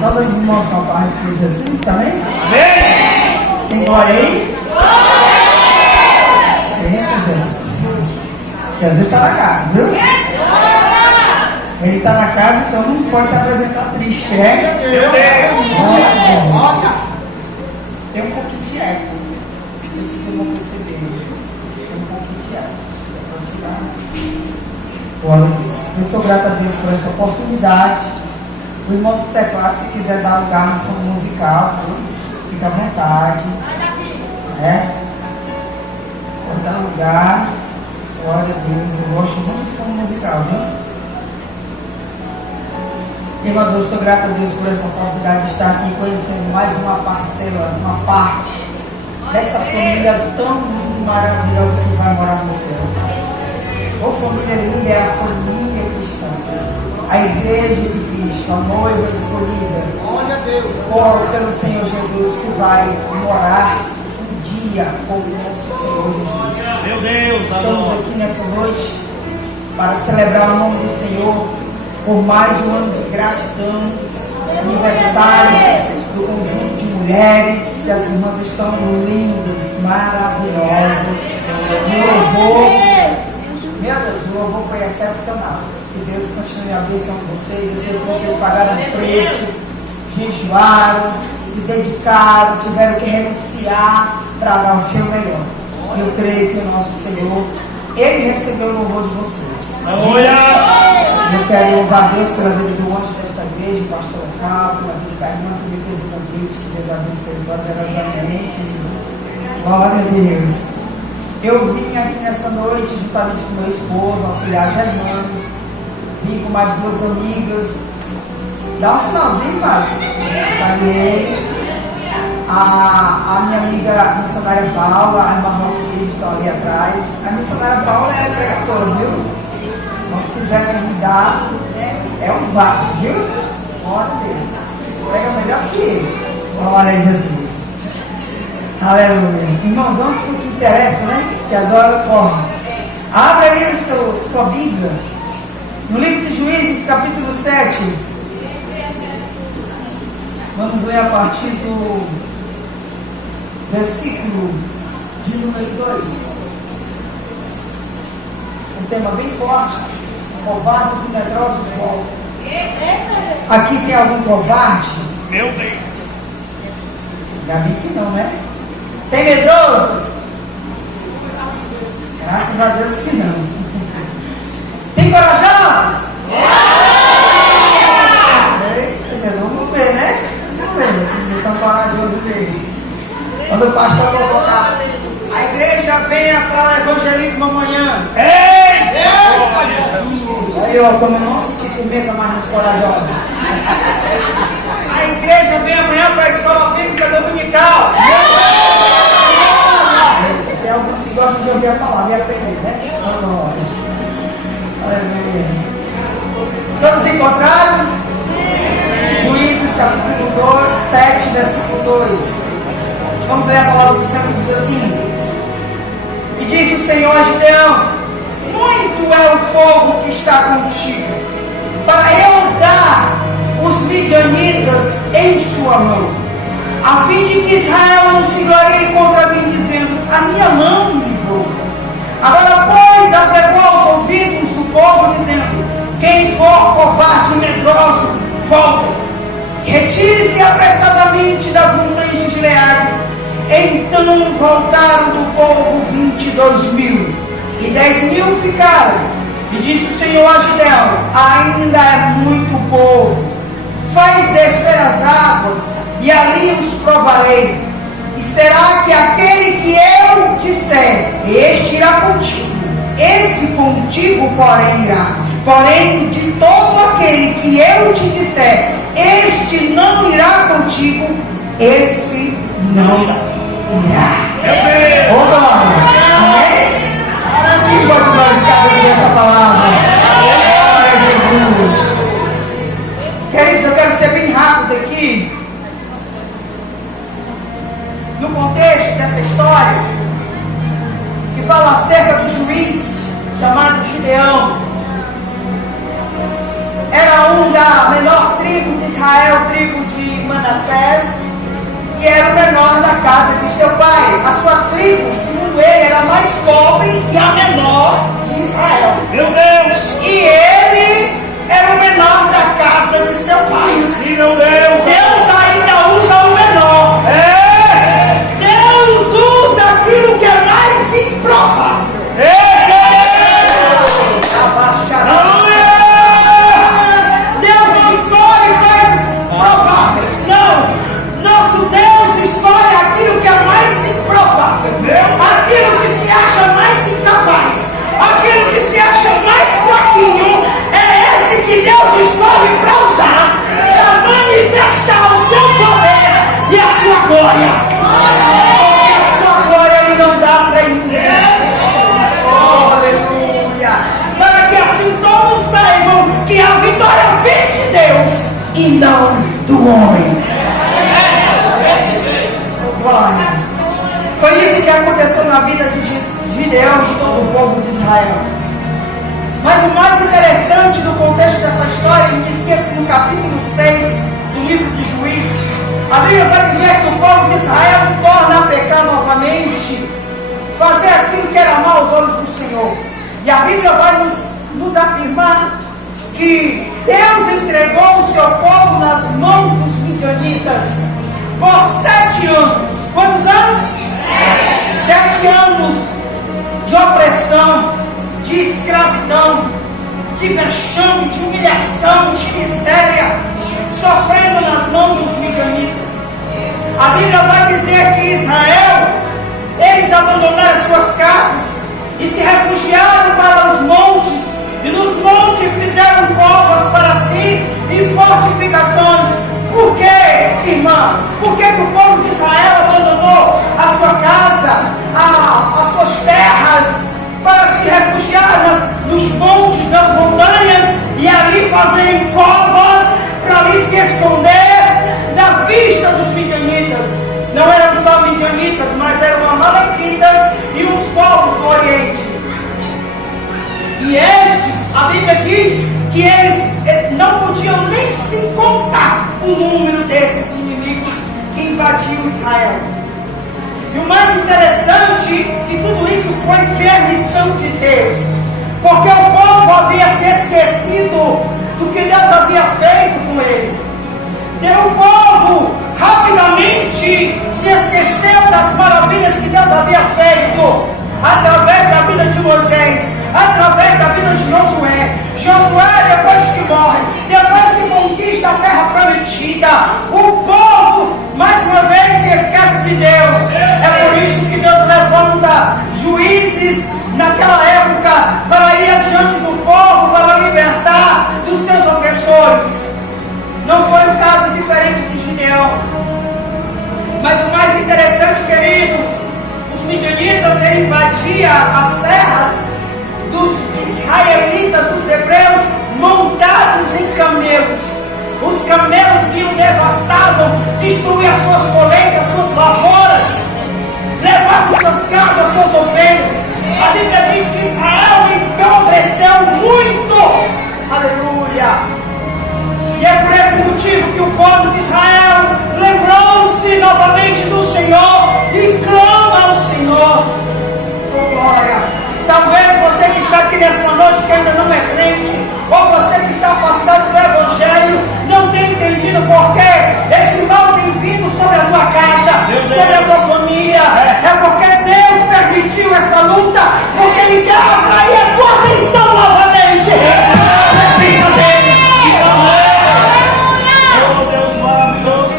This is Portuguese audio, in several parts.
Só dois irmãos com a paz de Jesus, amém? Amém! Tem glória aí? Tem, Jesus. Jesus está na casa, viu? Ele está na casa, então não pode se apresentar triste, é? Tem um pouquinho de eco. Vocês vão perceber. Tem um pouquinho de eco. Glória a Deus. Eu sou grato a Deus por essa oportunidade. O irmão do teclado, se quiser dar lugar no fundo musical, fica à vontade. Pode dar lugar. Glória a Deus. Eu gosto muito do fundo musical, viu? Irmãos, eu sou grato a Deus por essa oportunidade de estar aqui conhecendo mais uma parcela, uma parte dessa família tão linda e maravilhosa que vai morar no céu. Ô família linda, é a família cristã, a igreja de Cristo, a noiva escolhida. Glória a Deus. Pelo Senhor Jesus, que vai morar um dia com o nosso Senhor Jesus. Meu Deus, estamos aqui nessa noite para celebrar o nome do Senhor por mais um ano de gratidão, aniversário do conjunto de mulheres, que as irmãs estão lindas, maravilhosas. O louvor, meu Deus, o louvor foi excepcional. Que Deus continue abençoando vocês. Eu sei que vocês pagaram o preço, jejuaram, se dedicaram, tiveram que renunciar para dar o seu melhor. Eu creio que o nosso Senhor, Ele recebeu o louvor de vocês. Eu quero louvar a Deus pela vida do anjo desta igreja, o pastor Carlos, pela vida da irmã que me fez o convite, que Deus abençoe poderosamente. Glória a Deus. Eu vim aqui nessa noite juntamente com meu esposo, auxiliar Germano. Vim com mais duas amigas. Dá um sinalzinho, Márcio. Falei. A minha amiga missionária Paula, a irmã Rossi, estão ali atrás. A missionária Paula é pregadora, viu? Quando quiser convidar, é um vaso, viu? Glória a Deus. Prega melhor que ele. Glória a Jesus. Aleluia. Irmãos, vamos para o que interessa, né? Que as horas correm. Abre aí sua Bíblia. No livro de Juízes, capítulo 7. Vamos ler a partir do versículo de número 2. Um tema bem forte. Covardes e medrosos voltam. Aqui tem algum covarde? Meu Deus. Gabi que não, né? Tem medroso? Graças a Deus que não. Tem corajosos? Vamos ver, né? Vamos ver. Vocês são corajosos mesmo. Quando o pastor colocar, a igreja venha para o evangelismo amanhã. Aí, ó, como eu não senti firmeza mais nos corajosos. A igreja vem amanhã para a escola bíblica dominical. Tem alguns que gostam de ouvir a palavra e aprender, né? Todos encontraram? Juízes capítulo 7, versículo 2. Vamos ler a palavra do Senhor, diz assim: e disse o Senhor a Gideão: muito é o povo que está contigo, para eu dar os midianitas em sua mão, a fim de que Israel não se glorie contra mim, dizendo: a minha mão me livrou. Agora, pois, apregou aos ouvidos do povo, dizendo: quem for covarde e medroso, volte, retire-se apressadamente das montanhas de Gileade. Então voltaram do povo 22.000, e 10.000 ficaram. E disse o Senhor a Gideão: ainda é muito povo, faz descer as águas, e ali os provarei. E será que aquele que eu disser, este irá contigo, esse contigo porém irá. Porém, de todo aquele que eu te disser, este não irá contigo, esse não irá. Ô glória! Amém? Quem pode glorificar essa palavra? Glória a Jesus! Queridos, eu quero ser bem rápido aqui. No contexto dessa história, que fala acerca do juiz chamado Gideão. Era um da menor tribo Finéias, que era o menor da casa de seu pai. A sua tribo, segundo ele, era a mais pobre e a menor de Israel. Meu Deus! E ele era o menor da casa de seu pai. Sim, meu Deus! Deus ainda usa o menor. Deus usa aquilo que é mais improvável. Esse é Deus! Aleluia! Deus não escolhe coisas prováveis, não. Nosso Deus escolhe aquilo que é mais improvável, aquilo que se acha mais incapaz, aquilo que se acha mais fraquinho. É esse que Deus escolhe para usar, para manifestar o seu poder e a sua glória. Porque a sua glória ele não dá para ninguém. Oh, aleluia! Para que assim todos saibam que a vitória vem de Deus e não do homem. Glória. Foi isso que aconteceu na vida de Gideão e de todo o povo de Israel. Mas o mais interessante do contexto dessa história, inicia-se no capítulo 6 do livro de Juízes. A Bíblia vai dizer que o povo de Israel torna a pecar novamente, fazer aquilo que era mal aos olhos do Senhor. E a Bíblia vai nos afirmar que Deus entregou o seu povo nas mãos dos midianitas por 7 anos. Quantos anos? 7 anos de opressão, de escravidão, de vexame, de humilhação, de miséria, sofrendo nas mãos dos midianitas. A Bíblia vai dizer que Israel, eles abandonaram suas casas e se refugiaram para os montes, e nos montes fizeram covas para si e fortificações. Por quê, irmã? Por que o povo de Israel abandonou a sua casa, as suas terras, para se refugiar nos montes, nas montanhas, e ali fazerem covas para ali se esconder da vista dos midianitas? Não eram só midianitas, mas eram amalequitas e os povos do Oriente. E estes, a Bíblia diz que eles não podiam nem se contar o número desses inimigos que invadiam Israel. E o mais interessante que tudo isso foi permissão de Deus, porque o povo havia se esquecido do que Deus havia feito com ele. O povo rapidamente se esqueceu das maravilhas que Deus havia feito através da vida de Moisés, através da vida de Josué. Josué, depois que morre, depois que conquista a terra prometida, o povo mais uma vez se esquece de Deus. É por isso que Deus levanta juízes naquela época para ir adiante do povo, para libertar dos seus opressores. Não foi um caso diferente de Gideão. Mas o mais interessante, queridos, os midianitas invadiam as terras dos israelitas, dos hebreus, montados em camelos. Os camelos vinham, devastavam, destruíam as suas colheitas, suas lavouras, levavam seus gados, as suas ovelhas. A Bíblia diz que Israel empobreceu muito. Aleluia! E é por esse motivo que o povo de Israel lembrou-se novamente do Senhor e clama ao Senhor. Oh, glória! Talvez você que está aqui nessa noite, que ainda não é crente, ou você que está afastado do Evangelho, não tem entendido por que esse mal tem vindo sobre a tua casa, sobre a tua família. É porque Deus permitiu essa luta, porque Ele quer atrair a tua atenção novamente. Precisa dele.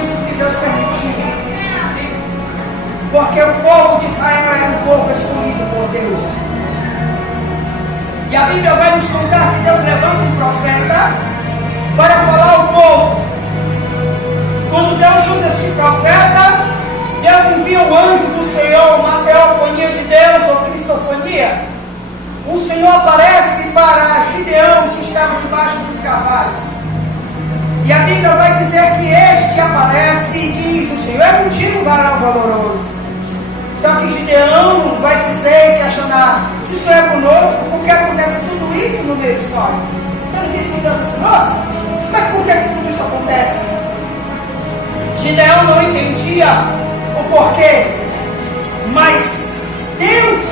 Isso que Deus permitiu. Porque o povo de Israel era um povo escolhido por Deus. E a Bíblia vai nos contar que Deus levanta um profeta para falar ao povo. Quando Deus usa este profeta, Deus envia o anjo do Senhor, uma teofonia de Deus ou cristofonia. O Senhor aparece para Gideão, que estava debaixo dos cavalos. E a Bíblia vai dizer que este aparece e diz: o Senhor é contigo, varão valoroso. Só que Gideão vai dizer, questionar: se o Senhor é conosco, por que acontece tudo isso no meio de nós? Você não disse que Deus é conosco? Mas por que tudo isso acontece? Gideão entendia o porquê. Mas Deus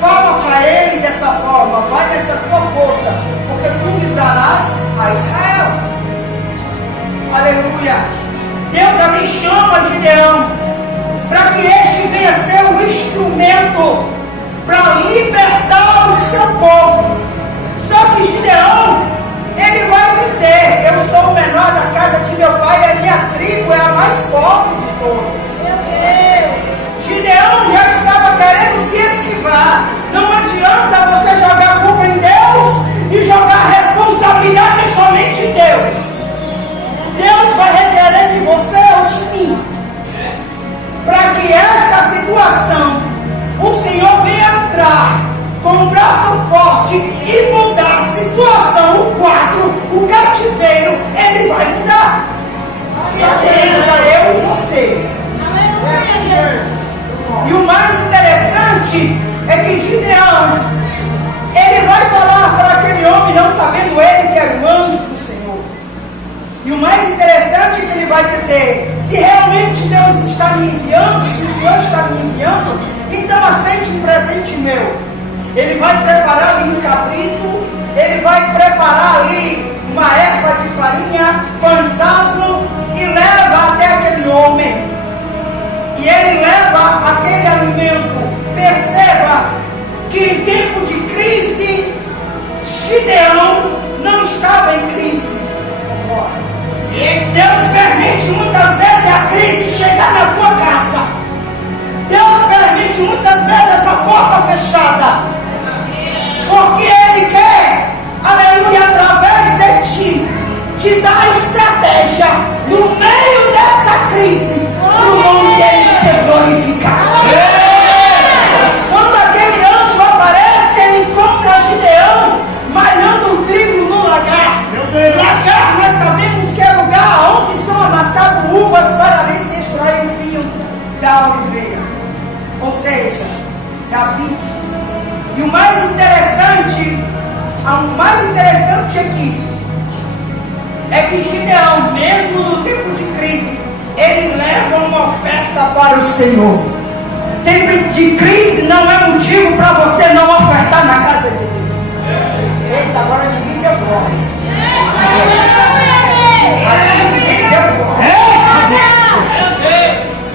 fala para ele dessa forma: vai dessa tua força, porque tu livrarás a Israel. Aleluia. Deus ali chama Gideão para que este venha ser o instrumento para libertar o seu povo. Só que Gideão, ele vai dizer: eu sou o menor da casa de meu pai e a minha tribo é a mais pobre de todas. Meu Deus! Gideão já estava querendo se esquivar. Não adianta você jogar a culpa em Deus e jogar a responsabilidade somente em Deus. Deus vai requerer de você ou de mim, para que esta situação, o Senhor venha entrar com um braço forte e mudar a situação, o quadro, o cativeiro, ele vai mudar. Sabemos a eu e você. E o mais interessante é que Gideão, ele vai falar para aquele homem, não sabendo ele que era o anjo do Senhor. E o mais interessante é que ele vai dizer: se realmente Deus está me enviando, se o Senhor está me enviando, então aceite um presente meu. Ele vai preparar ali um cabrito, ele vai preparar ali uma erva de farinha, pães asmos, e leva até aquele homem. E ele leva aquele alimento. Perceba que em tempo de crise, Gideão não estava em crise. Deus permite muitas vezes a crise chegar na tua casa. Deus permite muitas vezes essa porta fechada, porque Ele quer, aleluia, através de ti, te dar estratégia no meio dessa crise, para o nome dele ser glorificado. Quando aquele anjo aparece, ele encontra Gideão malhando o trigo no lagar. Lagar, nós sabemos que é lugar onde são amassadas uvas para ali se extrair o vinho da oliveira, ou seja, da vide. E o mais interessante aqui é que Gideão, mesmo no tempo de crise, ele leva uma oferta para o Senhor. Tempo de crise não é motivo para você não ofertar na casa de Deus. Eita, agora ninguém deu glória. Ninguém deu glória.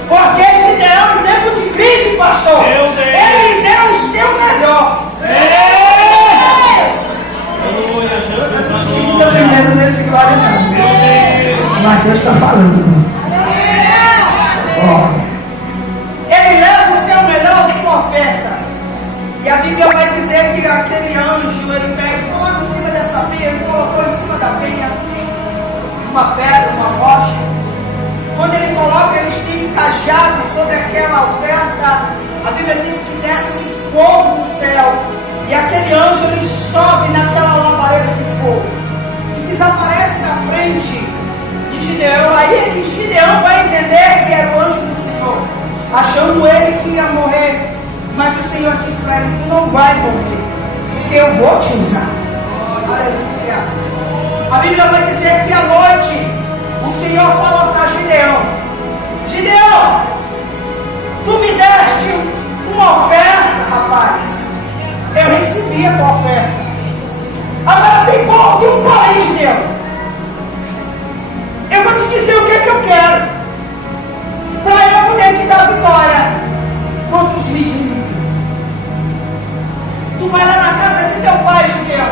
Porque Gideão, em tempo de crise, pastor, ele deu o seu melhor. Não estou medo desse glória não. Mas Deus está falando. Ele leva o seu melhor, a sua oferta. E a Bíblia vai dizer que aquele anjo, ele pega, coloca em cima dessa penha, ele colocou em cima da penha uma pedra, uma rocha. Quando ele coloca, eles têm encajado sobre aquela oferta. A Bíblia diz que desce fogo do céu. E aquele anjo, ele sobe naquela labareda de fogo e desaparece na frente de Gideão. Aí é que Gideão vai entender que era o anjo do Senhor, achando ele que ia morrer. Mas o Senhor disse para ele: tu não vai morrer, porque eu vou te usar. Aleluia. A Bíblia vai dizer que à noite o Senhor fala para Gideão: Gideão, tu me deste uma oferta, rapaz. Eu recebi a tua oferta. Agora tem um porém, Gideão. Eu vou te dizer o que eu quero, para eu poder te dar vitória contra os midianitas. Tu vai lá na casa de teu pai, Gideão,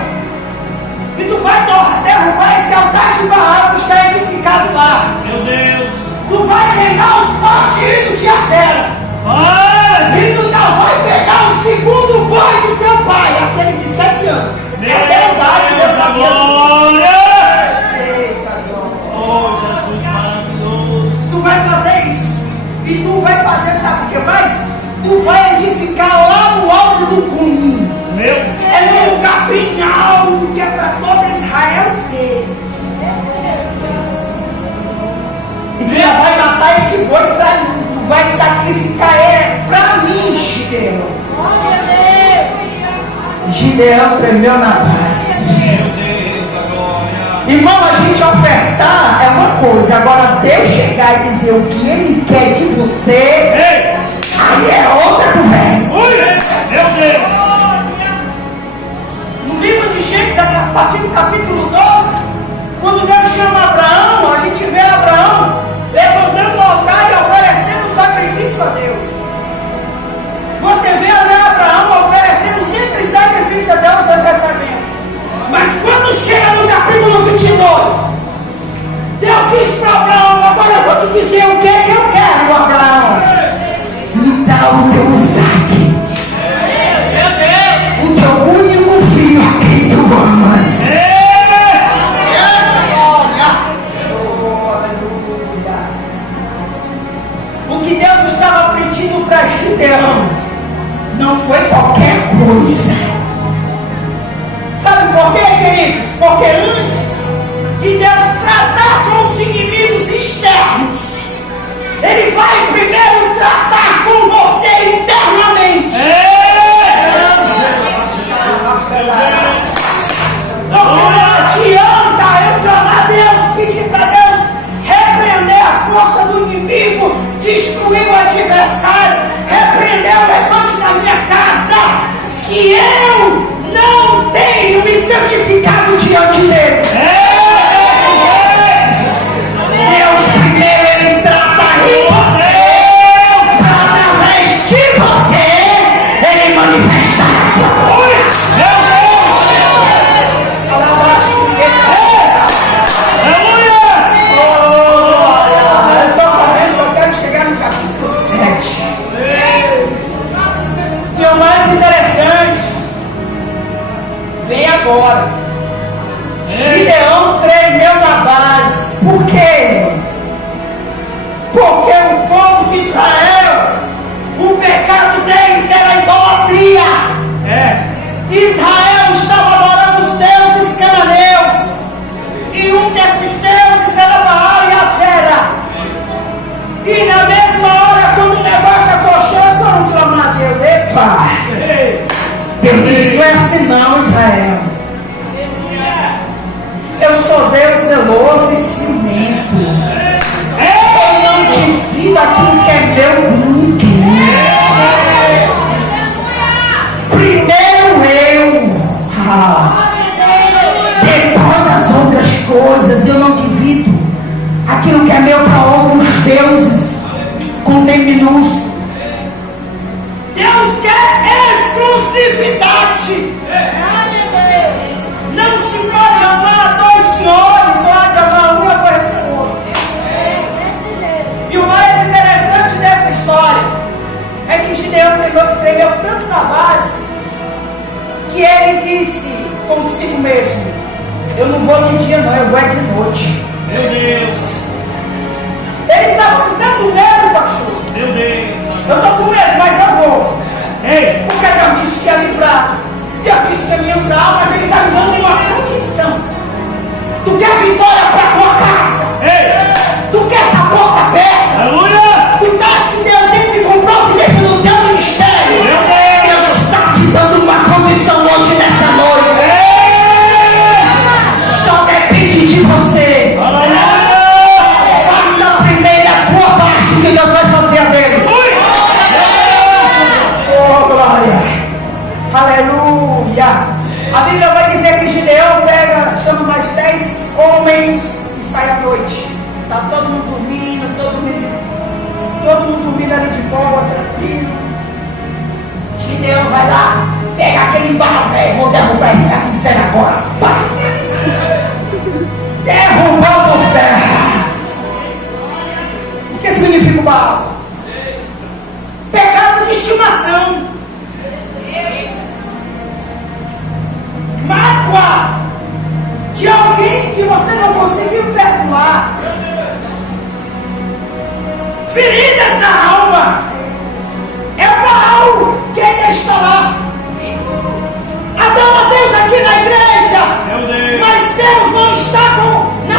e tu vai derrubar esse altar de Baal que está edificado lá. Meu Deus! Tu vai queimar os postes de Azera. E tu não vai pegar o segundo boi do teu pai, aquele de 7 anos. Meu é verdade dessa glória! Eita, glória! Oh, Jesus maravilhoso! Tu vai fazer isso. E tu vai fazer, sabe o que mais? Tu vai edificar lá no alto do cume. Meu É num lugar bem alto, que é para todo Israel ver. E tu já vai matar esse boi para mim. Tu vai sacrificar ele para mim, Gideão. Gideão tremeu na paz. Irmão, a gente ofertar é uma coisa. Agora Deus chegar e dizer o que Ele quer você, Ei! aí é outra conversa. Ui! Meu Deus! No livro de Gênesis, a partir do capítulo 12, quando Deus chama Abraão, a gente vê Abraão levantando o altar e oferecendo sacrifício a Deus. Você vê ali Abraão oferecendo sempre sacrifício a Deus, nós recebemos. Mas quando chega no capítulo 22, Deus diz para Abraão: agora eu vou te dizer o que eu quero, Abraão. Me dá o teu Isaac, o teu único filho a quem tu amas. O que Deus estava pedindo para Gideão não foi qualquer coisa. Sabe por quê, queridos? Porque antes de Deus tratar com os inimigos externos, Ele vai primeiro tratar com você internamente. Porque não adianta eu clamar a Deus, pedir para Deus repreender a força do inimigo, destruir o adversário, repreender o levante na minha casa, se eu não tenho me santificado diante dele. Deus primeiro Ele trata em você, para através de você Ele manifestar a sua glória. Eu estou correndo, eu quero chegar no capítulo 7. E o mais interessante vem agora. Gideão tremeu na base. Por quê? Porque o povo de Israel, o pecado deles era a idolatria. Israel estava adorando os deuses cananeus, e um desses deuses era Baal e Asera. E na mesma hora, quando o negócio acochou, eles foram clamar a Deus: epa! Deus disse: não é assim não, Israel. Eu sou Deus zeloso e ciumento. Eu não divido aquilo que é meu com ninguém. Primeiro eu, depois as outras coisas. Eu não divido aquilo que é meu para outros deuses com D minúsculo. Deus quer exclusividade. Não se pode amar dois senhores, ou há de amar um e aborrecer o outro. E o mais interessante dessa história é que Gideão tremeu tanto na base que ele disse consigo mesmo: eu não vou de dia não, eu vou de noite. Meu Deus! Ele estava com tanto medo, pastor. Meu Deus! Eu estou com medo, mas eu vou. Ei! Porque Deus disse que ia livrar. Deus disse que ia me usar, mas Ele está me dando uma condição. Tu quer vitória para a tua casa? Ei! Tu quer essa porta aberta? Aleluia! Tu quer que Deus entre com providência no teu ministério? Meu Deus! Deus está te dando uma condição hoje nessa noite. Só depende de você. Faça a primeira boa parte que Deus vai fazer a dele. Oh, glória! Aleluia! A Bíblia vai dizer que Gideão chama mais 10 homens e sai à noite. Está todo mundo dormindo, todo mundo dormindo ali de boa, tranquilo. Gideão vai lá, pega aquele barro, vou derrubar essa miséria agora. Pá. Derrubou por terra. O que significa o barro? Pecado de estimação. Mágoa de alguém que você não conseguiu perdoar. Feridas na alma. É o Baal que ainda está lá. Adora a Deus aqui na igreja. Meu Deus. Mas Deus não está na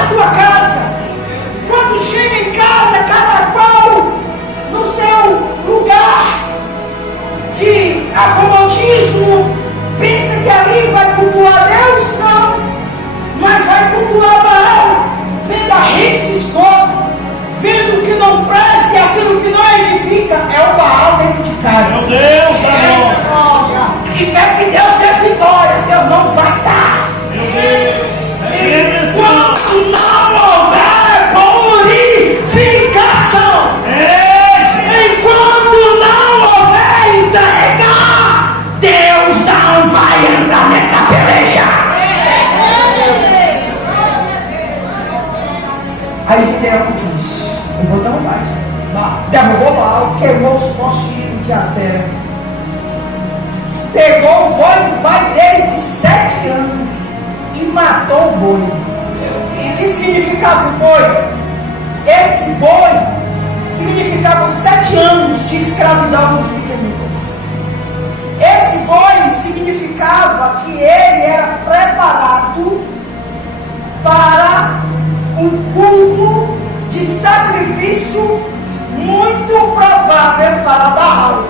é o Baal dentro de casa. Meu Deus, amor. E quer que Deus dê vitória, Deus não vai dar. Meu Deus. Enquanto não houver purificação, enquanto não houver entrega, Deus não vai entrar nessa peleja. Aí Gideão diz: eu vou derrubar isso. Derrubou Baal, queimou os postinhos de Azera. Pegou o boi do pai dele de 7 anos e matou o boi. O que significava o boi? Esse boi significava 7 anos de escravidão dos midianitas. Esse boi significava que ele era preparado para um culto de sacrifício muito provável para Baal.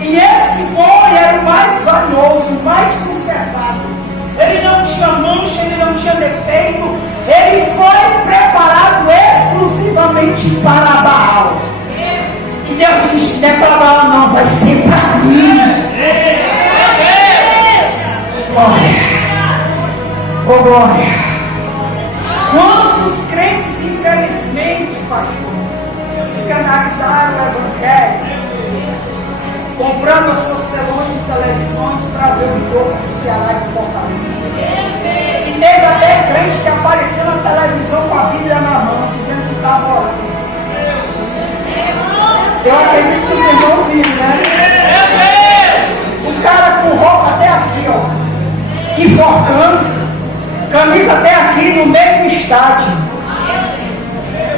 E esse boi era o mais valioso, o mais conservado. Ele não tinha mancha, ele não tinha defeito. Ele foi preparado exclusivamente para Baal. E Deus disse: não é para Baal não, vai ser para mim. Glória. Oh glória. Quantos crentes, infelizmente, pastor, escandalizaram o evangelho, comprando as suas telões de televisões para ver o jogo do Ceará e do Fortaleza. E teve até crente que apareceu na televisão com a Bíblia na mão, dizendo que estava orando. Eu acredito que vocês não viram, né? O cara com roupa até aqui, ó, enforcando, camisa até aqui no meio do estádio.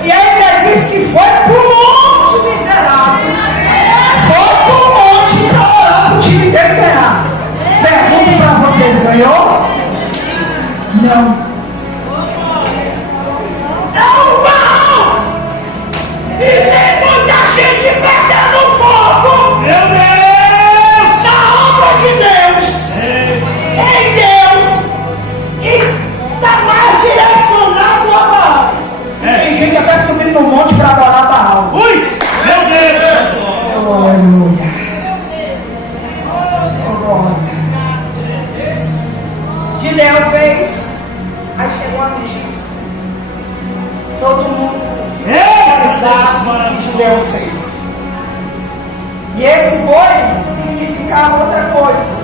E aí ele disse que foi pro monte miserável. Foi pro monte para orar pro time dele ganhar. Pergunto para vocês: ganhou? Não. Não! E tem muita gente perdendo fogo. Meu Deus! Na obra de Deus. Em Deus. E está mais direcionado a Baal. Tem gente até subindo no monte para adorar Baal. Ui! Meu Deus! Aleluia. Glória. Gideão fez. Aí chegou a notícia. Todo mundo ficou o que Gideão fez. E esse boi significava outra coisa.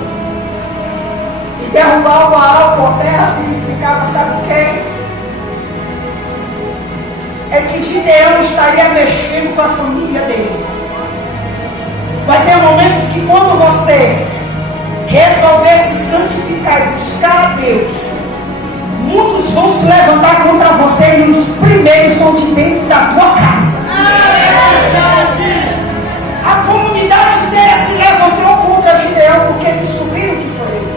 E derrubar o Baal por terra significava, sabe o quê? É que Gideão estaria mexendo com a família dele. Vai ter momentos que quando você resolver se santificar e buscar a Deus, muitos vão se levantar contra você e os primeiros são de dentro da tua casa. A comunidade inteira se levantou contra Gideão porque descobriram que foi ele.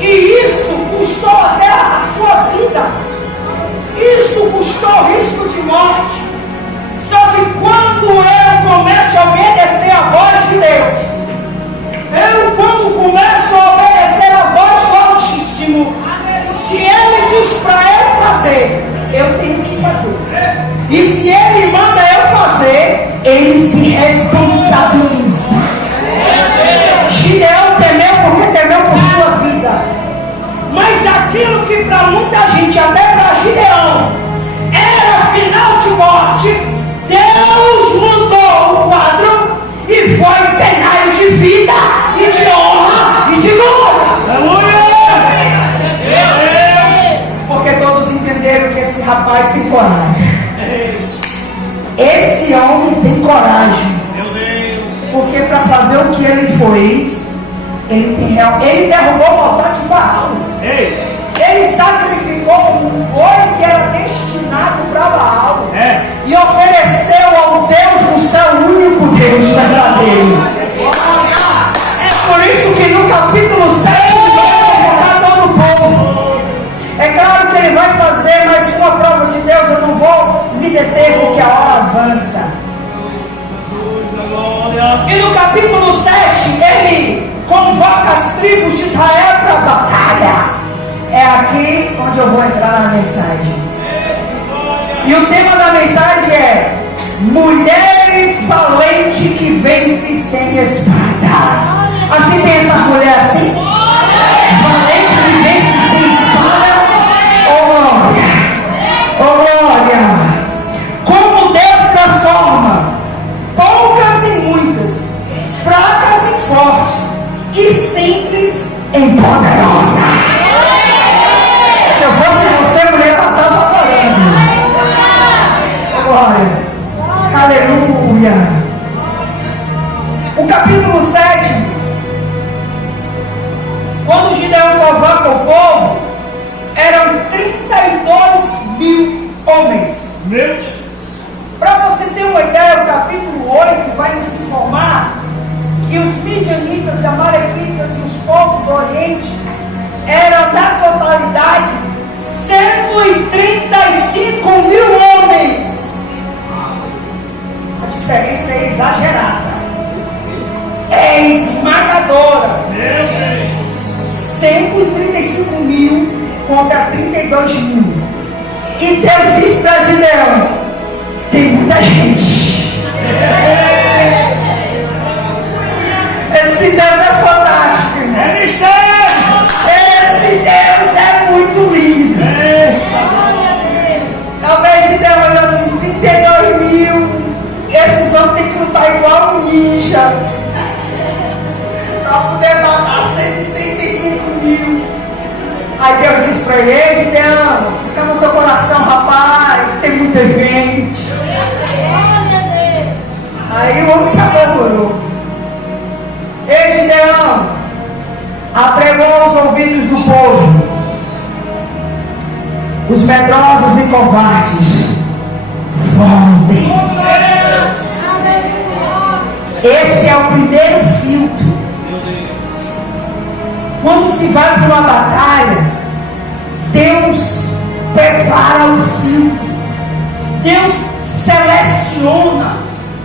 E isso custou até a sua vida. Isso custou risco de morte. Só que quando eu começo a obedecer a voz de Deus, quando começo a obedecer a voz do Altíssimo, se Ele diz para eu fazer, eu tenho que fazer. E se Ele manda eu fazer, Ele se responsabiliza. Gideão temeu porque temeu por sua vida. Mas aquilo que para muita gente, até para Gideão, era final de morte, Deus mudou o quadro e foi cenário de vida e de honra e de glória. Aleluia! Porque todos entenderam que esse rapaz tem coragem. Esse homem tem coragem. Meu Deus! Porque para fazer o que ele fez, ele derrubou o altar de Baal. Ei! Ele sacrificou um boi que era destinado para Baal. E ofereceu ao Deus do céu, o único Deus verdadeiro. É por isso que no capítulo 7 ele vai convocar todo o povo. É claro que ele vai fazer, mas com a prova de Deus eu não vou me deter porque a hora avança. E no capítulo 7 ele convoca as tribos de Israel para a batalha. É aqui onde eu vou entrar na mensagem. E o tema da mensagem é: mulheres valentes que vencem sem espada. Aqui tem essa mulher assim? Valente que vence sem espada. Oh glória! Oh glória! Como Deus transforma poucas em muitas, fracas em fortes e simples em poderosa. Se eu fosse você, mulher, eu estava adorando. Glória! Aleluia! O capítulo 7, quando Gideão convoca o povo, eram 32 mil homens. Meu Deus. Para você ter uma ideia, o capítulo 8 vai nos informar que os midianitas, amalequitas e os povos do Oriente eram na totalidade 135 mil homens. A diferença é exagerada, é esmagadora. 135 mil contra 32 mil. E Deus disse para Gideão: tem muita gente. Esse Deus é fantástico, irmão. É mistério. Esse Deus é muito lindo. Talvez Gideão olhou assim: 32 mil. Esses homens têm que lutar igual um ninja para poder matar 135 mil. Aí Deus disse para ele: Gideão, fica no teu coração, rapaz, tem muita gente. Aí o homem se apavorou. Ei, Gideão, apregou aos ouvidos do povo: os medrosos e covardes voltem. Esse é o primeiro filtro. Quando se vai para uma batalha, Deus prepara o filtro. Deus seleciona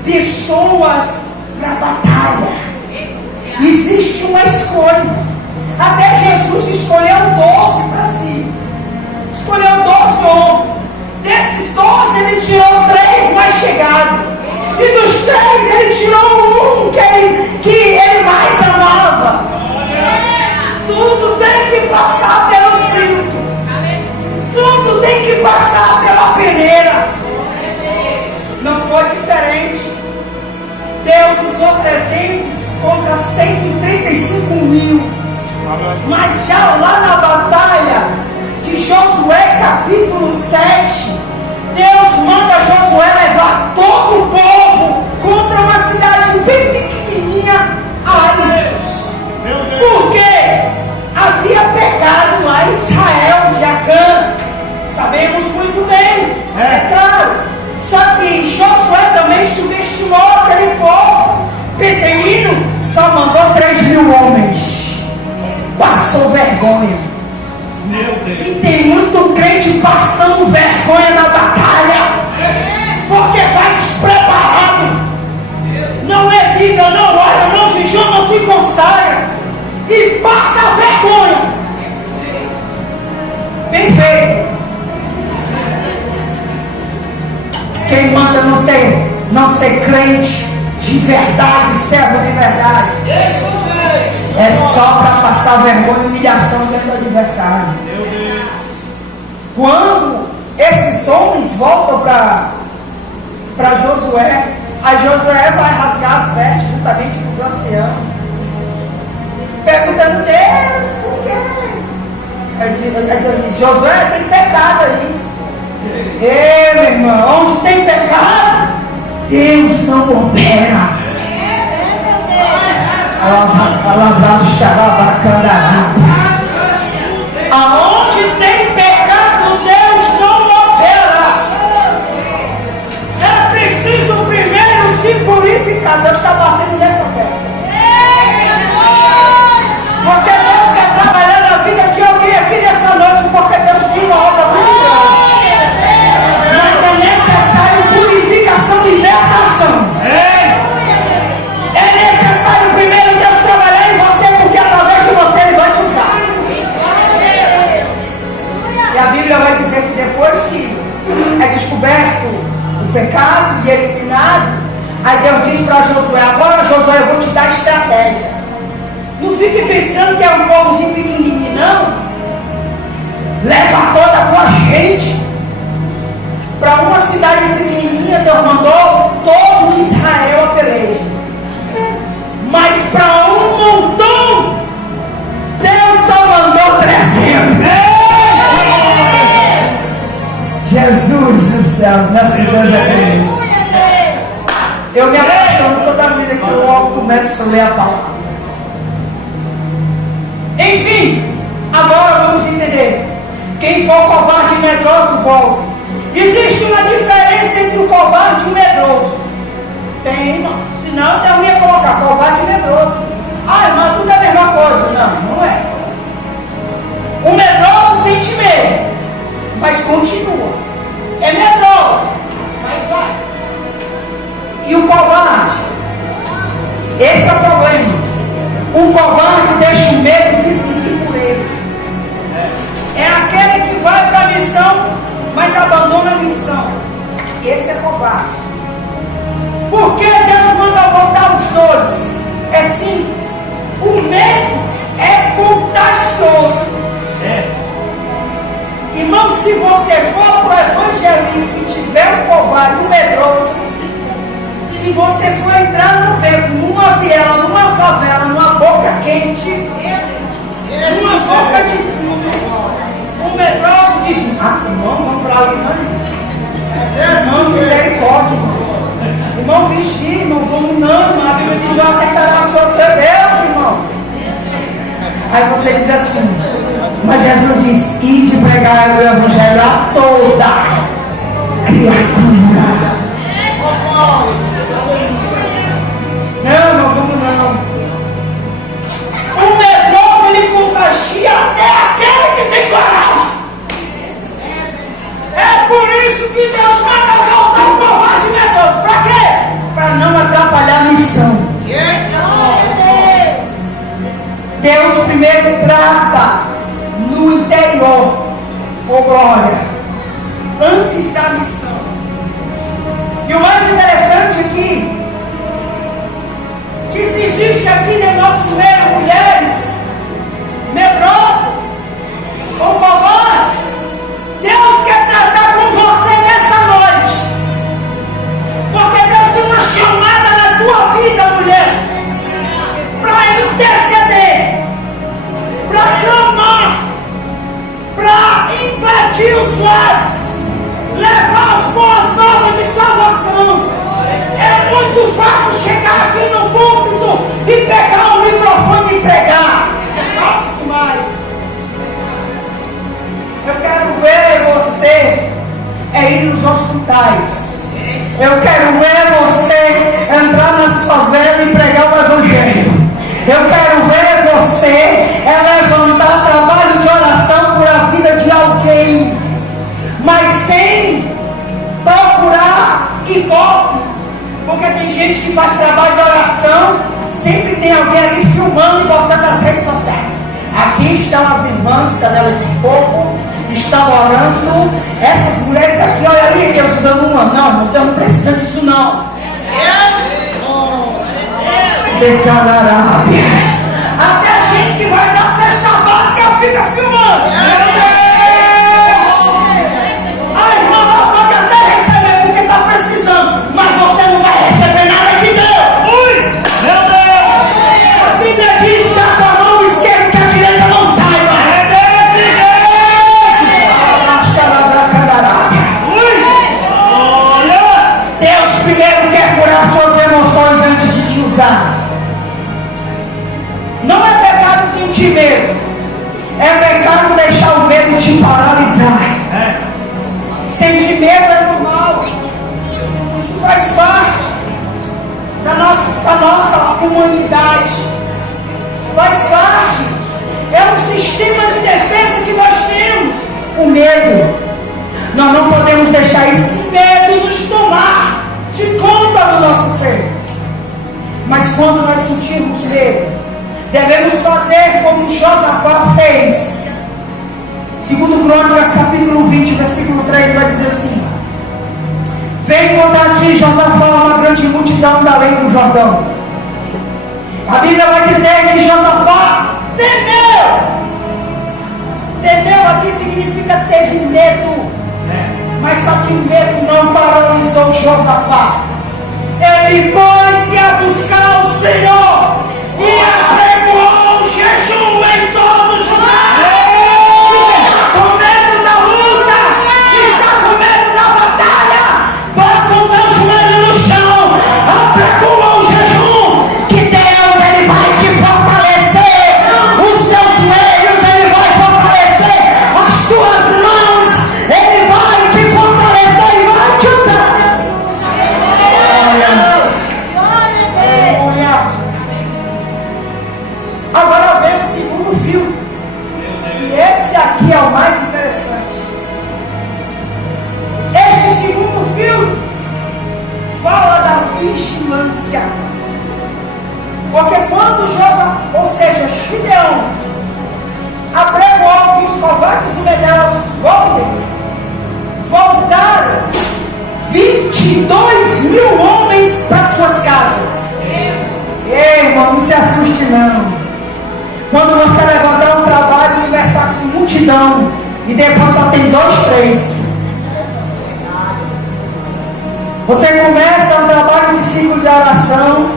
pessoas para a batalha. Existe uma escolha. Até Jesus escolheu 12 para si. Escolheu 12 homens. Desses 12 ele tirou 3 mais chegados. E dos 3 ele tirou um que ele mais amava. Tudo tem que passar pelo filtro. Tudo tem que passar pela peneira. Não foi diferente. Deus usou 300 contra 135 mil. Mas já lá na batalha de Josué capítulo 7, Deus manda Josué levar todo o povo contra uma cidade bem pequenininha. Ai, Deus. Por quê? Havia pecado lá em Israel de Acã. Sabemos muito bem, é claro. Só que Josué também subestimou aquele povo pequenino. Só mandou 3 mil homens. Passou vergonha. Meu Deus. E tem muito crente passando vergonha na batalha, porque vai despreparado. Não é Bíblia, não ora, não jejum, não se consagra e passa vergonha. Bem feito. Quem manda não ser crente de verdade, servo de verdade, é só para passar vergonha e humilhação diante do adversário. Quando esses homens voltam para Josué, a Josué vai rasgar as vestes juntamente com os anciãos, perguntando: Deus, por quê? Josué, tem pecado aí. Ei, meu irmão, onde tem pecado, Deus não opera. Aonde tem pecado, Deus não opera. É preciso primeiro se purificar. Deus está batendo nessa terra. Porque Deus quer trabalhar na vida de alguém aqui nessa noite, porque Deus tem uma obra muito grande. Mas é necessário purificação e libertação. É necessário primeiro Deus trabalhar em você, porque através de você Ele vai te usar. E a Bíblia vai dizer que depois que é descoberto o do pecado e eliminado. Aí Deus diz para Josué: agora Josué, eu vou te dar estratégia. Não fique pensando que é um povozinho pequenininho, não. Leva toda a tua gente para uma cidade pequenininha. Deus mandou todo Israel a peleja. Mas para um montão, Deus só mandou 300. Jesus do céu, nossa Deus é Deus. Eu me apaixono toda vez que eu logo começo a ler a palavra. Enfim, agora vamos entender. Quem for covarde e medroso, volta. Existe uma diferença entre o covarde e o medroso. Tem, irmão. Senão Deus ia colocar covarde e medroso. Ah, irmão, tudo é a mesma coisa. Não, não é. O medroso sente medo, mas continua. É medroso, mas vai. E o covarde? Esse é o problema. O covarde deixa o medo de seguir por ele. É aquele que vai para a missão, mas abandona a missão. Esse é covarde. Por que Deus manda voltar os dois? É simples. O medo é contagioso. Irmão, se você for para o evangelismo e tiver um covarde, um medroso, se você for entrar no beco, numa viela, numa favela, numa boca quente, numa boca de frio, um medroso diz: irmão, vamos para ali, não. Irmão, misericórdia, irmão. Irmão, vigia, irmão, vamos não. A Bíblia diz: não tentará sobre Deus, irmão. Aí você diz assim: mas Jesus diz: ide pregar o evangelho a toda criatura. Não, não vamos não. O medroso ele contagia até aquele que tem coragem. É por isso que Deus manda voltar o covarde e medroso. Para quê? Para não atrapalhar a missão. Deus primeiro trata no interior, oh glória, antes da missão. E o mais interessante aqui, que se existe aqui no nosso meio mulheres medrosas ou covardes, Deus quer tratar com você nessa noite, porque Deus tem uma chamada na tua vida, mulher, para interceder, para clamar, para invadir os lares, levar as boas novas de salvação. É muito fácil chegar aqui no púlpito e pegar o microfone e pregar. É fácil demais. Eu quero ver você ir nos hospitais. Eu quero ver você entrar nas favelas e pregar o evangelho. Eu quero ver você levantar trabalho de oração por a vida de alguém, mas sem procurar ibope. Porque tem gente que faz trabalho de oração, sempre tem alguém ali filmando e botando nas redes sociais. Aqui estão as irmãs, canela de fogo, estão orando. Essas mulheres aqui, olha ali, Deus usando uma. Não, Deus não precisa disso não. Até a gente que vai dar cesta básica fica filmando. Meu Deus! A irmã pode até receber porque está precisando, mas você não vai receber nada de Deus. Ui! Meu Deus! A Bíblia diz: dá com a mão esquerda que a direita não saiba. É desse jeito! Deus primeiro quer curar suas emoções antes de te usar. Não é pecado sentir medo, é pecado deixar o medo te paralisar. Sentir medo é normal, isso faz parte da nossa humanidade, faz parte, é um sistema de defesa que nós temos. O medo, nós não podemos deixar esse medo nos tomar de conta do nosso ser. Mas quando nós sentirmos medo, devemos fazer como Josafá fez. Segundo Crônicas capítulo 20, versículo 3, vai dizer assim: vem contra Josafá uma grande multidão da além do Jordão. A Bíblia vai dizer que Josafá temeu. Temeu aqui significa teve medo. Mas só que o medo não paralisou Josafá. Ele pôs-se a buscar o Senhor e apregoou um jejum em todo Judá. Está com medo da luta, está com medo da batalha, bota o teu joelho no chão, apregoa um jejum, que Deus ele vai te fortalecer, os teus joelhos ele vai fortalecer, as tuas mãos ele vai te fortalecer e vai te usar. Agora vem o segundo fio. E esse aqui é o mais interessante. Este segundo fio fala da vigilância. Porque quando Josafá, ou seja, Gideão, apregoou que os covardes e medrosos voltaram 22 mil homens para suas casas. Ei, irmão, não se assuste não. Quando você levantar um trabalho e conversar com multidão, e depois só tem 2, 3. Você começa um trabalho de ciclo de oração,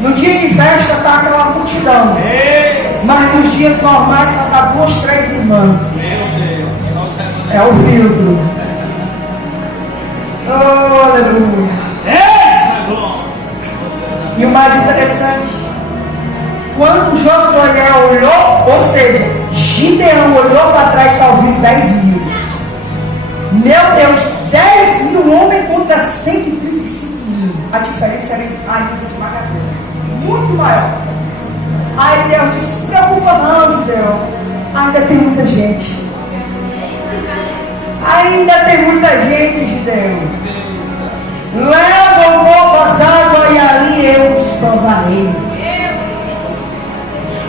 no dia de festa está aquela multidão. Mas nos dias normais só está 2, 3 irmãs. É o filtro. Oh, aleluia. E o mais interessante, quando Josué olhou, ou seja, Gideão olhou para trás e só viu 10 mil. Meu Deus, 10 mil homens contra 135 mil. A diferença era ainda esmagadora, muito maior. Aí Deus disse: se preocupa não, Gideão, ainda tem muita gente. Ainda tem muita gente, Gideão. Leva o povo às águas e ali eu os provarei.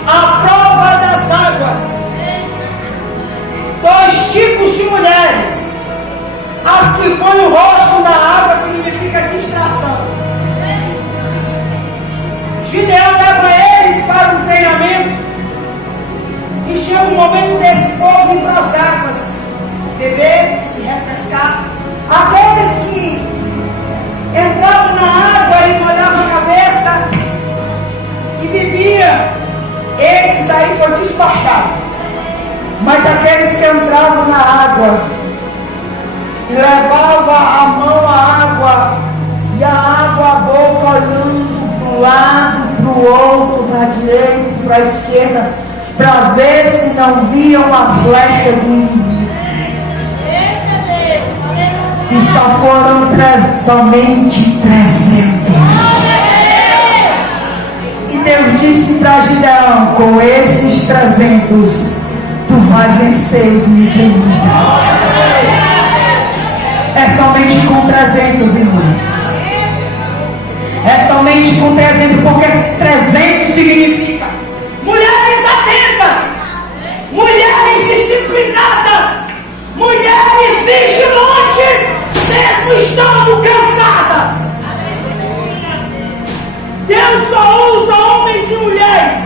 A prova das águas. 2 tipos de mulheres. As que põem o rosto na água significa distração. Gideão leva eles para um treinamento. E chega um momento desse povo ir para as águas, beber, se refrescar. Aqueles que entravam na água e molhavam a cabeça e bebiam, esses daí foram despachados. Mas aqueles que entravam na água e levavam a mão à água, e a água a boca olhando para um lado, para o outro, para a direita, para a esquerda, para ver se não viam a flecha do inimigo. E só foram somente 300. E Deus disse para Gideão: com esses 300 tu vai vencer os midianitas. É somente com 300, irmãos. É somente com 300, porque 300 significa mulheres atentas, mulheres disciplinadas, mulheres vigilantes, mesmo estando cansadas. Deus só usa homens e mulheres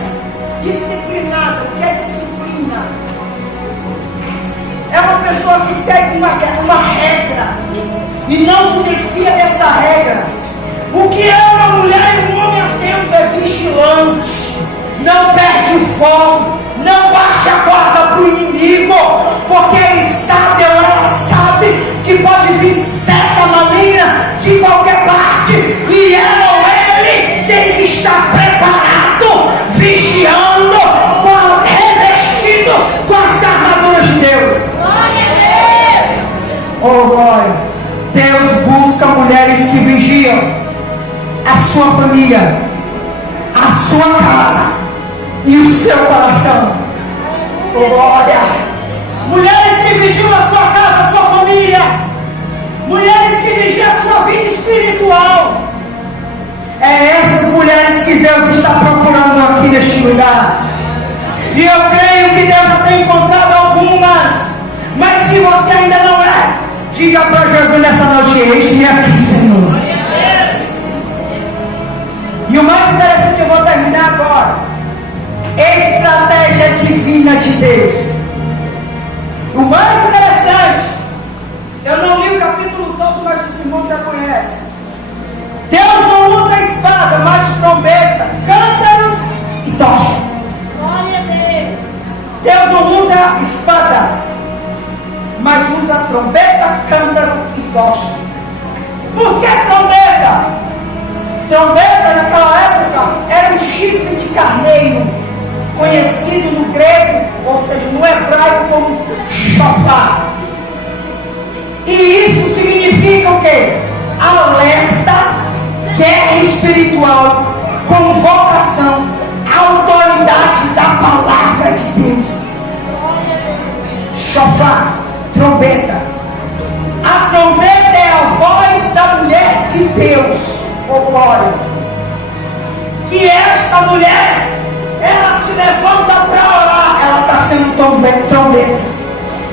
disciplinadas. O que é disciplina? É uma pessoa que segue uma regra e não se desvia dessa regra. O que é uma mulher e um homem atento é vigilante, não perde o foco, não baixa a guarda para o inimigo, porque ele sabe ou ela sabe que pode vir seta maligna de qualquer parte, e ela ou ele tem que estar preparado, vigiando, revestido com as armaduras de Deus. Oh glória! Deus busca mulheres que vigiam a sua família, a sua casa e o seu coração. Oh glória! Mulheres que vigiam a sua casa, a sua família, mulheres que vigiam a sua vida espiritual. É essas mulheres que Deus está procurando aqui neste lugar. E eu creio que Deus já tem encontrado algumas. Mas se você ainda não é, diga para Jesus nessa noite: eis-me aqui, Senhor. E o mais interessante, eu vou terminar agora. Estratégia divina de Deus. O mais interessante, eu não li o capítulo todo, mas os irmãos já conhecem. Deus não usa espada, mas trombeta, cântaros e tocha. Glória a Deus. Deus não usa espada, mas usa trombeta, cântaro e tocha. Por que trombeta? Trombeta naquela época era um chifre de carneiro, conhecido no grego, ou seja, no hebraico como shofar. E isso significa o quê? Alerta, guerra espiritual, convocação, autoridade da palavra de Deus. Shofar, trombeta. A trombeta é a voz da mulher de Deus, ô glória. Que esta mulher, ela se levanta para orar, ela está sendo trombeta.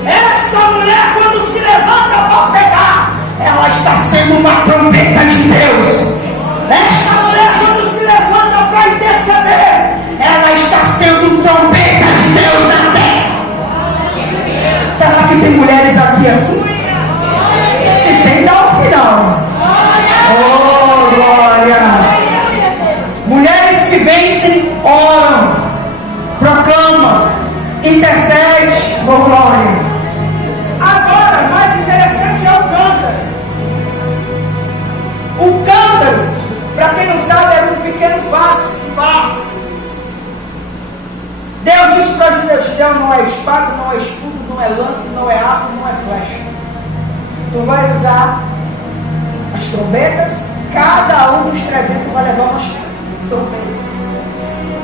Esta mulher, quando se levanta para pregar, ela está sendo uma trombeta de Deus. Esta mulher, quando se levanta para interceder, ela está sendo trombeta de Deus na terra. Será que tem mulheres aqui assim? Se tem, dá um sinal. Oh, glória! Mulheres que vencem, oram, proclamam, intercedem, oh, glória. Agora, mais interessante é o cântaro. O cântaro, para quem não sabe, era um pequeno vaso de barro. Deus disse para Gideão: não é espada, não é escudo, não é lança, não é arco, não é flecha. Tu vai usar as trombetas, cada um dos 300 vai levar umas trombetas.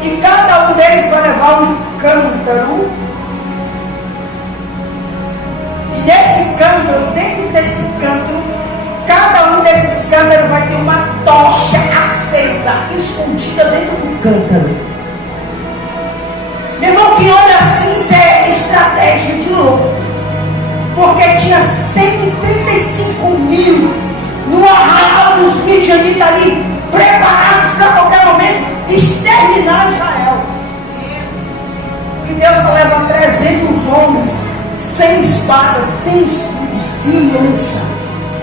E cada um deles vai levar um cântaro. E desse cântaro, dentro desse cântaro, cada um desses cântaros vai ter uma tocha acesa, escondida dentro do cântaro. Meu irmão, que olha assim, isso é estratégia de louco. Porque tinha 135 mil no arraial dos midianitas ali, preparados para qualquer momento exterminar Israel. E Deus só leva 300 homens, sem espada, sem escudo, sem lança,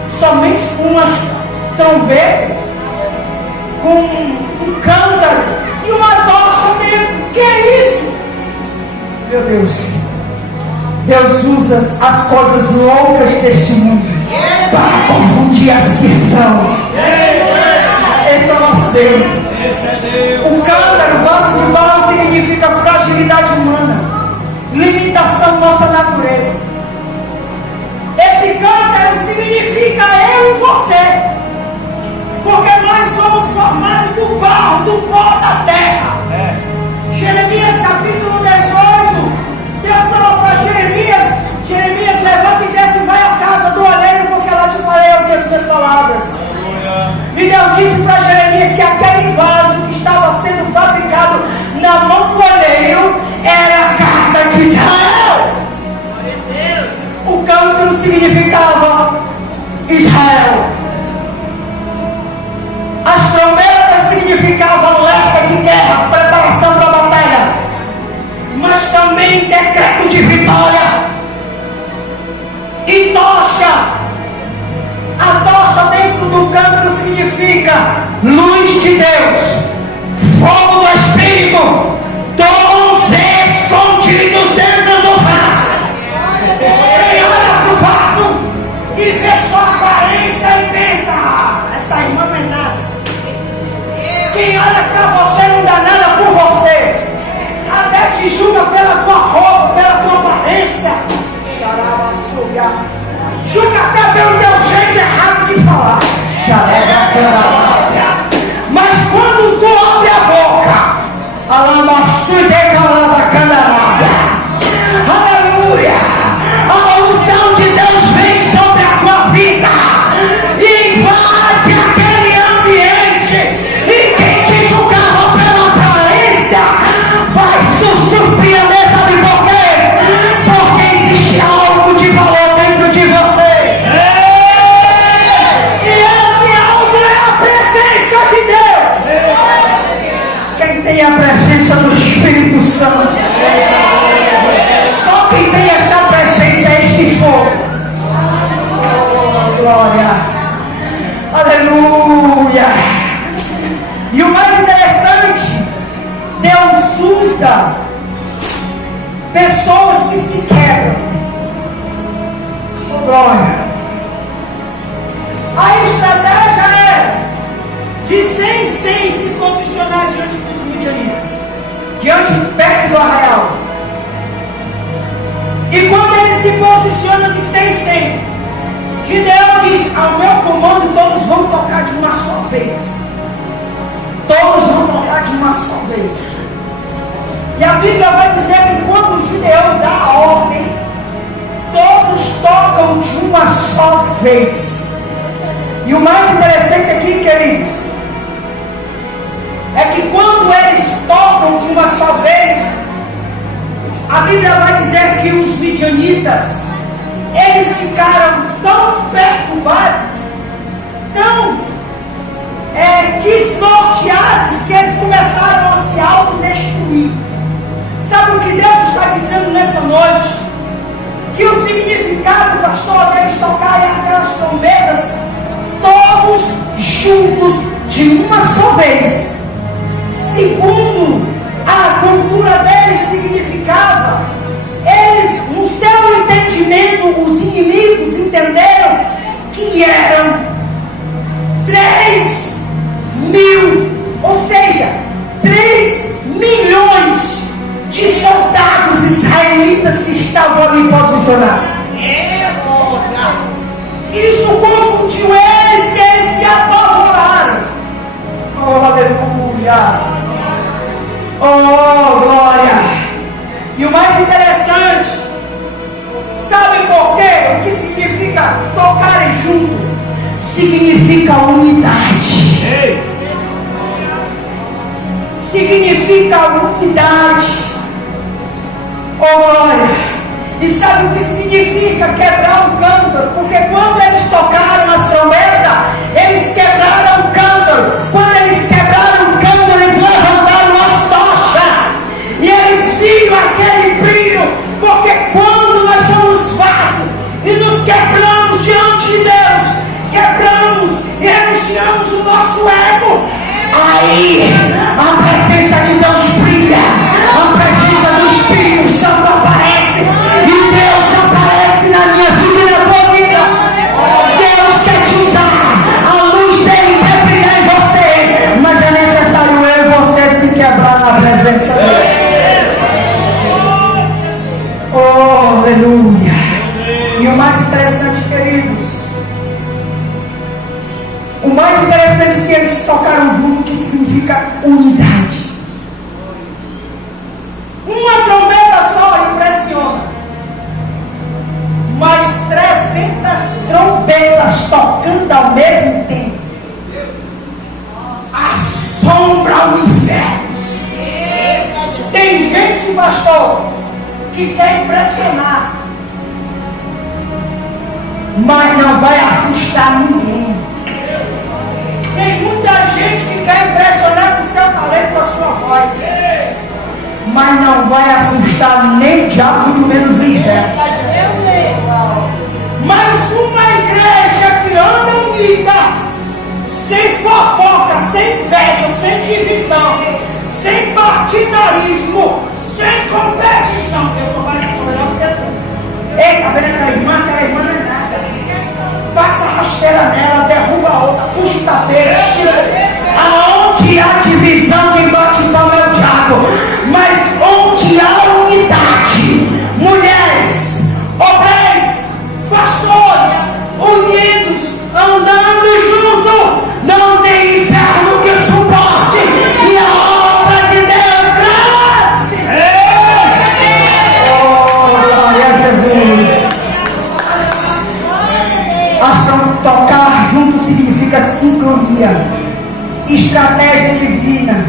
somente com umas trombetas, com um cântaro e uma tocha mesmo. Que é isso? Meu Deus, Deus usa as coisas loucas deste mundo para confundir as que são. Esse é o nosso Deus. O cântaro, vaso de barro, significa fragilidade humana, limitação da nossa natureza. Esse cântaro significa eu e você, porque nós somos formados do barro, do pó da terra. Jeremias capítulo 18, Deus falou para Jeremias: Jeremias, levanta e desce e vai à casa do oleiro, porque lá te falei as minhas palavras. E Deus disse para Jeremias que aquele vaso que estava sendo fabricado na mão do oleiro era a casa de Israel. O cântaro significava Israel. As trombetas significavam alerta de guerra, preparação para a batalha, mas também decreto de vitória. E tocha, a tocha dentro do cântaro significa luz de Deus, fogo do Espírito, dons escondidos dentro do vaso. Ele olha para o vaso e vê sua aparência e pensa: essa irmã não é nada. Quem olha para você não dá nada por você, até te julga pela tua roupa, pela tua aparência, julga até pelo teu jeito errado de falar. Mas quando tu abre a boca, aleluia, a unção de Deus vem sobre a tua vida e invade aquele ambiente, e quem te julgava pela aparência vai se surpreender. Sabe por quê? Porque existe algo de valor dentro de você, e esse algo glória. Aleluia. E o mais interessante, Deus usa pessoas que se quebram. Oh, glória. A estratégia é De 100 em 100 se posicionar diante dos midianitas. perto do arraial. E quando ele se posiciona de 100 em 100, Gideão diz: ao meu comando todos vão tocar de uma só vez. Todos vão tocar de uma só vez. E a Bíblia vai dizer que quando Gideão dá a ordem, todos tocam de uma só vez. E o mais interessante aqui, queridos, É que quando eles tocam de uma só vez, a Bíblia vai dizer que os midianitas, eles ficaram tão perturbados, tão desnorteados, que eles começaram a se autodestruir. Sabe o que Deus está dizendo nessa noite? Que o significado, pastor, deles tocarem aquelas trombetas, todos juntos de uma só vez, segundo a cultura deles significava, eles, no seu entendimento, os inimigos entenderam que eram 3.000, ou seja, 3 milhões de soldados israelitas que estavam ali posicionados. Isso confundiu eles, que eles se apavoraram. oh aleluia, oh glória. E o mais interessante, sabe por quê? O que significa tocarem junto? Significa unidade. Ei, Significa unidade. Oh glória. E sabe o que significa quebrar o cântaro? Porque quando eles tocaram as trombetas, eles quebraram o cântaro. Quando eles quebraram o cântaro, eles levantaram as tochas. E eles viram aquele brilho. Porque quando nós somos vasos e nos quebramos diante de Deus, quebramos e renunciamos o nosso ego, Aí a presença de Deus brilha, a presença do Espírito Santo aparece, e Deus aparece na minha vida e na tua vida. Deus quer te usar, a luz dele quer brilhar em você, mas é necessário eu e você se quebrar na presença dele. Oh, aleluia. E o mais interessante, queridos, o mais interessante é que eles tocaram junto, que significa unidade. uma trombeta só impressiona, mas 300 trombetas tocando ao mesmo tempo assombra o inferno. Tem gente, pastor, que quer impressionar, Mas não vai assustar ninguém. tem muita gente que quer impressionar com o seu talento, com a sua voz, Mas não vai assustar nem o diabo, muito menos o inferno. mas uma igreja que anda unida, sem fofoca, sem inveja, sem divisão, sem partidarismo, sem competição. Eu sou mais melhor que tu. Ei, tá vendo aquela irmã não é nada. Passa a rasteira nela, derruba a outra, puxa o tapete, tira. Aonde há divisão, quem bate palma é o diabo. Mas onde há unidade, mulheres, Obreiros, pastores, unidos, andando junto, não tem inferno que suporte. E a obra de Deus cresce. Oh, glória a Jesus. Ação, tocar junto significa sincronia, estratégia divina,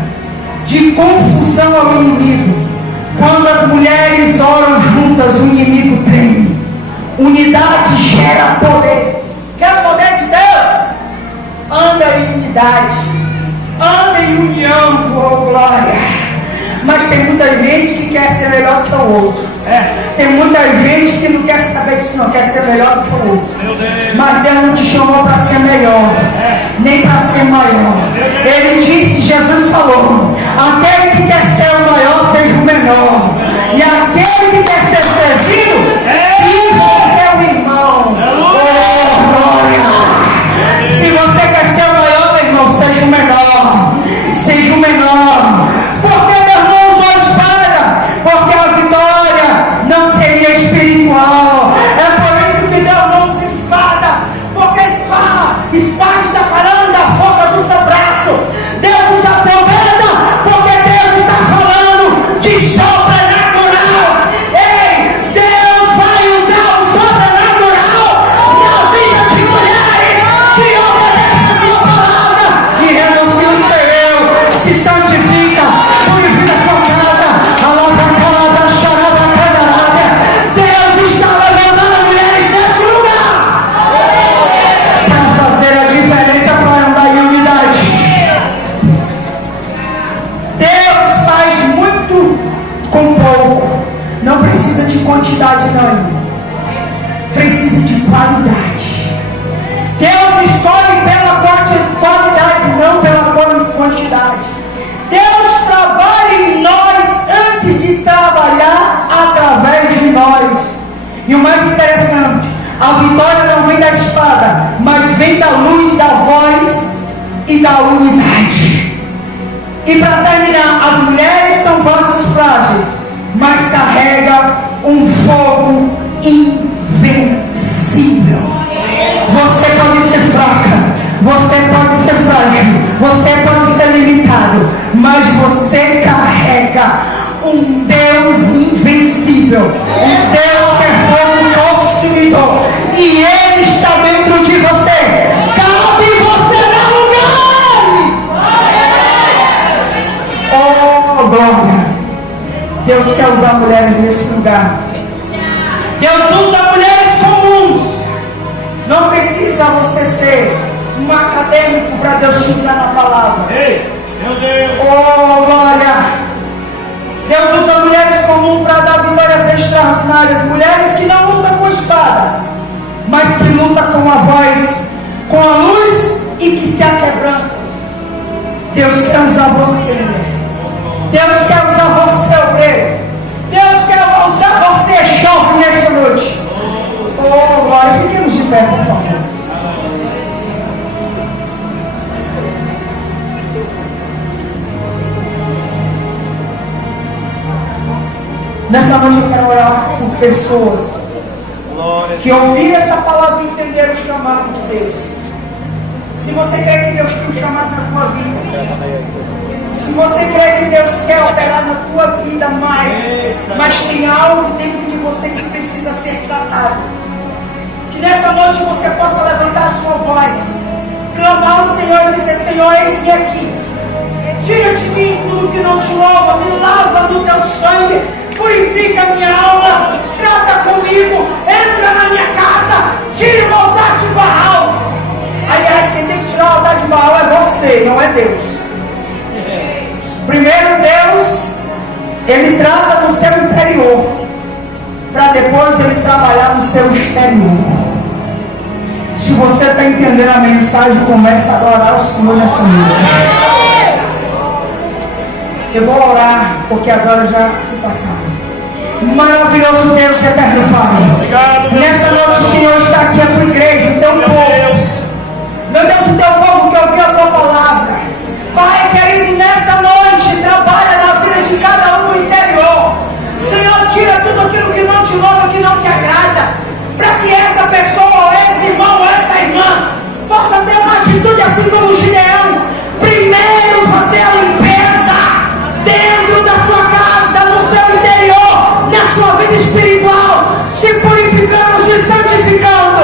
de confusão ao inimigo. Quando as mulheres oram juntas, o inimigo treme. Unidade gera poder. quer o poder de Deus? Anda em unidade, Anda em união. oh glória. Mas tem muita gente que quer ser melhor que o outro. Tem muita gente que não quer saber disso, não quer ser melhor que o outro. meu Deus. Mas Deus não te chamou para ser melhor, nem para ser maior. Ele disse, Jesus falou, aquele que quer ser o maior, seja o menor. E aquele que quer ser servido, sirva o seu irmão. Oh, glória! Se você quer ser o maior, meu irmão, seja o menor. Seja o menor. Porque meu irmão usou a espada, porque a vitória não seria espiritual. É por isso que meu irmão usa espada, porque espada está falando da força do seu braço. Deus usa a trombeta, porque Deus está falando de sobrenatural. Ei, Deus vai usar o sobrenatural na vida de mulheres que obedecem a sua palavra e renunciam a ser eu, se santifica, purifica a sua casa, alabacada, xarabacada. Deus está levantando mulheres nesse lugar para fazer a diferença, para andar em unidade. Deus faz muito com pouco. Não precisa de quantidade, não. Precisa de qualidade. Deus escolhe pela qualidade, não pela quantidade. Deus trabalha em nós antes de trabalhar através de nós. E o mais interessante, a vitória não vem da espada, mas vem da luz, da voz e da unidade. E para terminar, as mulheres são vozes frágeis, mas carregam um fogo invencível. Você pode ser fraca, você pode ser frágil, você pode ser limitado, mas você carrega um Deus invencível, um Deus que é fogo consumidor, e Ele está dentro de você. Cabe você dar lugar. Oh, glória! Deus quer usar mulheres nesse lugar. Deus usa mulheres comuns. Não precisa você ser um acadêmico para Deus te usar na palavra. Ei, meu Deus. Oh, glória! Deus usa mulheres comuns para dar vitórias extraordinárias. Mulheres que não lutam com espadas, mas que lutam com a voz, com a luz e que se aquebrantam. Deus quer usar você. Deus quer usar você, obreiro. Deus quer usar você, jovem, nesta noite. Oh, glória! Fiquemos de pé, por favor. Nessa noite eu quero orar por pessoas que ouviram essa palavra e entenderam o chamado de Deus. Se você crê que Deus tem um chamado na tua vida, se você crê que Deus quer operar na tua vida mas tem algo dentro de você que precisa ser tratado, que nessa noite você possa levantar a sua voz, clamar ao Senhor e dizer: Senhor, eis-me aqui. Tira de mim tudo que não te louva, me lava no teu sangue, purifica minha alma, trata comigo, entra na minha casa, tira o altar de Baal. Aliás, quem tem que tirar o altar de Baal é você, não é Deus. Primeiro Deus, Ele trata no seu interior, para depois Ele trabalhar no seu exterior. Se você está entendendo a mensagem, comece a adorar o Senhor nessa noite. Eu vou orar, porque as horas já se passaram. Maravilhoso Deus, eterno Pai. Obrigado, nessa noite o Senhor está aqui, a tua igreja, o teu povo. Meu Deus, o teu povo que ouviu a tua palavra. Pai querido, nessa noite, trabalha na vida de cada um no interior. Senhor, tira tudo aquilo que não te louva, que não te agrada, para que essa pessoa, esse irmão, essa irmã, possa ter uma atitude assim como Gideão. Primeiro fazer a limpeza dentro da sua casa, no seu interior, na sua vida espiritual, se purificando, se santificando,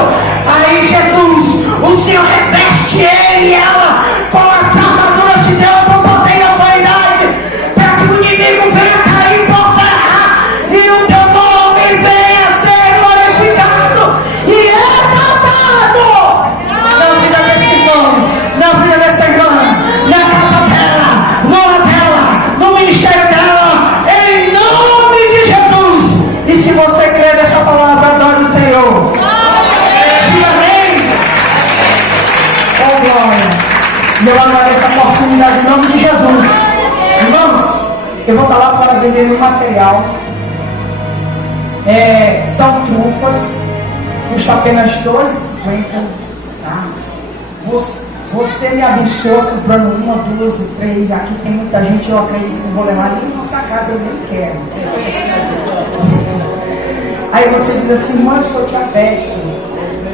E eu agradeço a oportunidade em nome de Jesus. Irmãos, eu vou estar lá fora vendendo material. São trufas. Custa apenas R$12,50. Tá? Você me abençoa comprando 1, 2, 3. Aqui tem muita gente, eu acredito que não vou levar nenhuma para casa, eu nem quero. Aí você diz assim, irmão, eu sou diabético.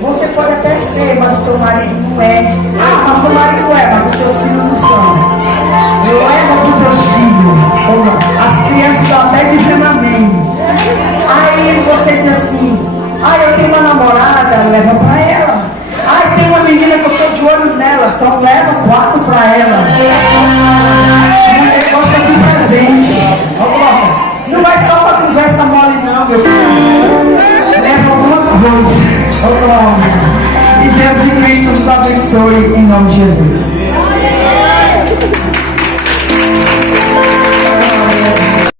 Você pode até ser, mas o teu marido não é. Ah, mas o teu marido é, mas os teus filhos não são. Leva para os teus filhos. As crianças estão até dizendo amém. Aí você diz assim, eu tenho uma namorada, leva para ela. Tem uma menina que eu estou de olho nela, então leva 4 para ela. Mulher gosta de presente. Não vai só para conversa mole não, meu filho. Leva alguma coisa. E Deus e Cristo nos abençoe em nome de Jesus.